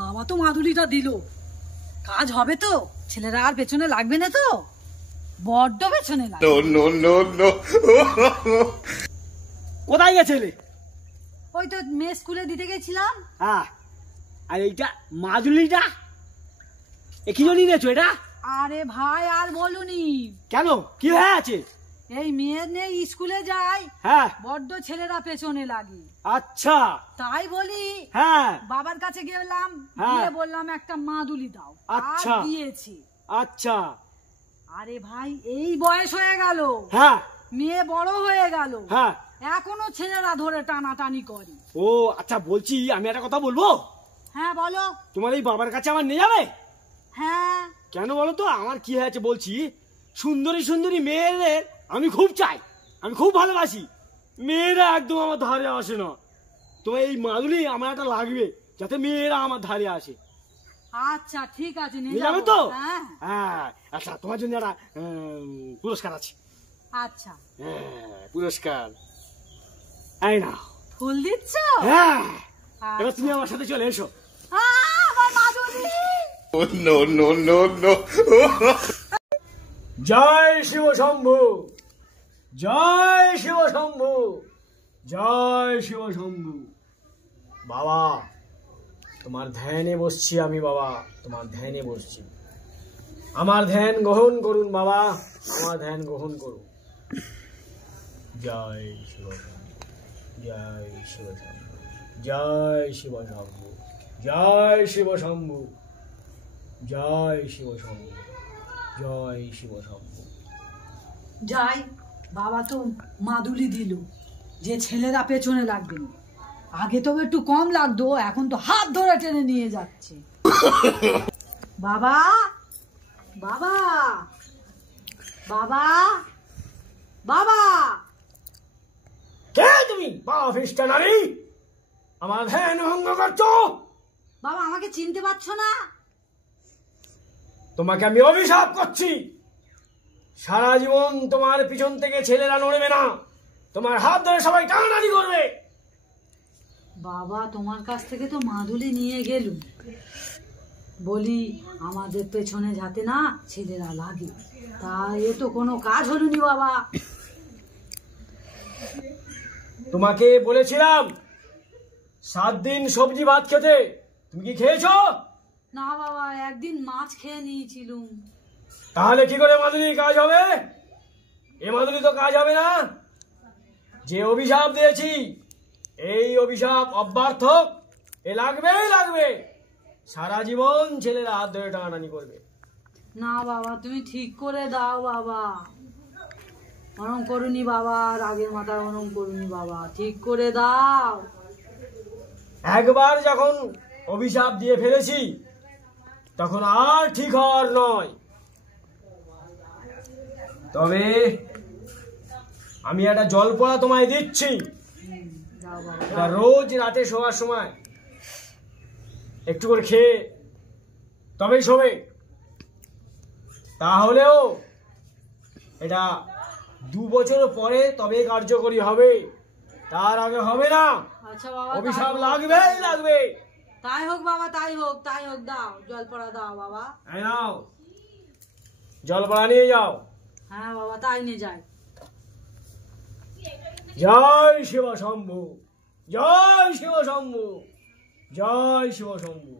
বাবা তো মাদুলিটা দিল, কাজ হবে তো? ছেলেরা আর পেছনে লাগবে না তো? বড্ড পেছনে লাগবে। কোথায় গেছিলে? ওই তো মেয়ে স্কুলে দিতে গেছিলাম। হ্যাঁ, আর এইটা মাদুলিটা কি জন্য নিয়েছো এটা? আরে ভাই আর বলুনি। কেন, কি হয়ে আছে? এই মেয়ের নেই স্কুলে যায়, হ্যাঁ, বড্ড ছেলেরা পেছনে লাগে। আচ্ছা তাই বলি হ্যাঁ, বাবার কাছে গেলাম, হ্যাঁ। গিয়ে বললাম একটা মাদুলি দাও। আচ্ছা। আর দিয়েছি। আচ্ছা। আরে ভাই এই বয়স হয়ে গেল, হ্যাঁ মেয়ে বড় হয়ে গেল, হ্যাঁ, এখনো ছেলেরা ধরে টানাটানি করে। ও আচ্ছা, বলছি আমি একটা কথা বলবো। হ্যাঁ বলো। তোমার এই বাবার কাছে আমার নিয়ে যাবে? হ্যাঁ। কেন বলো তো? আমার কি হয়েছে বলছি, সুন্দরী সুন্দরী মেয়েদের আমি খুব চাই, আমি খুব ভালোবাসি। মেয়েরা একদম আমার ধারে আসে না। তোমার এই মাদুলি আমার একটা লাগবে, যাতে মেয়েরা আমার ধারে আসে। আচ্ছা ঠিক আছে, নিয়ে যাবে তো? হ্যাঁ হ্যাঁ। আচ্ছা, তোমার জন্য একটা পুরস্কার আছে। আচ্ছা। হ্যাঁ, পুরস্কার এই নাও। ফুল দিচ্ছ? হ্যাঁ, এবার আচ্ছা। তুমি আমার সাথে চলে এসো। আমার মাদুলি। জয় শিব শম্ভু, জয় শিব শম্ভু, জয় শিব শম্ভু। বাবা তোমার ধ্যানে বসছি আমি, বাবা তোমার ধ্যানে বসছি। আমার ধ্যান গ্রহণ করুন বাবা, আমার ধ্যান গ্রহণ করুন। জয় শিব শম্ভু, জয় শিব শম্ভু, জয় শিব শম্ভু, জয় শিব শম্ভু, জয় শিব শম্ভু, জয় শিব শম্ভু। যাই, বাবা তো মাদুলি দিল যে ছেলেরা পেছনে লাগবে না। আগে তো একটু কম লাগতো, এখন তো হাত ধরে টেনে নিয়ে যাচ্ছে। বাবা, বাবা, বাবা, বাবা। কে তুমি পাপিষ্টা নারী? আমার ধ্যান ভঙ্গ করছো। বাবা আমাকে চিনতে পারছো না? তোমাকে আমি অভিশাপ করছি, সারা জীবন তোমার পিছন থেকে ছেলেরা নড়বে না, তোমার হাত ধরে সবাই টানাটানি করবে। বাবা তোমার কাছ থেকে তো মাদুলি নিয়ে গেলুম, বলি আমাদের পেছনে যাতে না ছেলেরা লাগে, তা এ তো কোনো কাজ হলুনি বাবা। তোমাকে বলেছিলাম 7 দিন সবজি ভাত খেতে, তুমি কি খেয়েছো? না বাবা, একদিন মাছ খেয়ে নিয়েছিলুম। তাহলে কি করে মাদুলি কাজ হবে? এ মাদুলি তো কাজ হবে না। যে অভিশাপ দিয়েছি এই অভিশাপ অব্যর্থক, এ লাগবেই লাগবে। সারা জীবন ছেলেরা হাত ধরে টানাটানি করবে। না বাবা তুমি ঠিক করে দাও বাবা, ওরম করুনি বাবা, রাগের মাথায় ওরম করুনি বাবা, ঠিক করে দাও। একবার যখন অভিশাপ দিয়ে ফেলেছি তখন আর ঠিক হওয়ার নয়। তবে আমি একটা জলপড়া তোমায় দিচ্ছি, দাও বাবা। এটা রোজ রাতে শোয়ার সময় একটু করে খেয়ে তবেই শোবে। তাহলেও এটা 2 বছর পরে তবে কার্যকরী হবে, তার আগে হবে না। আচ্ছা বাবা, অভিশাপ লাগবেই লাগবে। তাই হোক বাবা, তাই হোক, তাই হোক, দাও জল পড়া দাও বাবা। এই নাও, জলপড়া নিয়ে যাও। হ্যাঁ বাবা তাই নিয়ে যাই। জয় শিব শম্ভু, জয় শিব শম্ভু, জয় শিব শম্ভু।